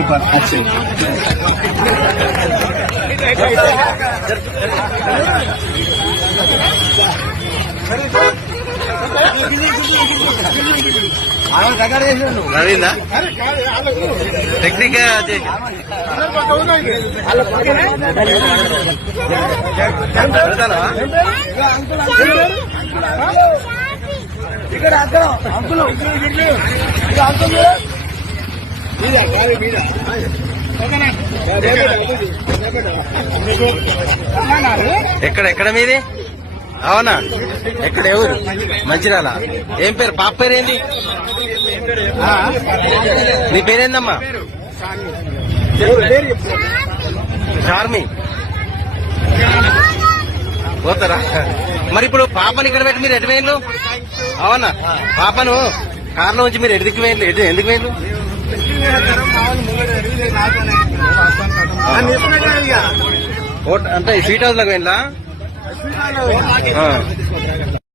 Super. అచ్చే నవీందా technique? ఇక్కడ అక్కడ అంకులు ఇక్కడ అంకులు ఎక్కడ ఎక్కడ మీది? అవునా? ఎక్కడ ఎవరు? మంచిరాల? ఏం పేరు? పాప పేరు ఏంది? నీ పేరేందమ్మా? చార్మి పోతారా? మరి ఇప్పుడు పాపని ఇక్కడ పెట్టి మీరు ఎటు వేయండు అవునా? పాపను కార్లో నుంచి మీరు ఎడికి వేయండి ఎందుకు వేయండు అంటే స్వీట్ హౌస్లోకి వెళ్ళా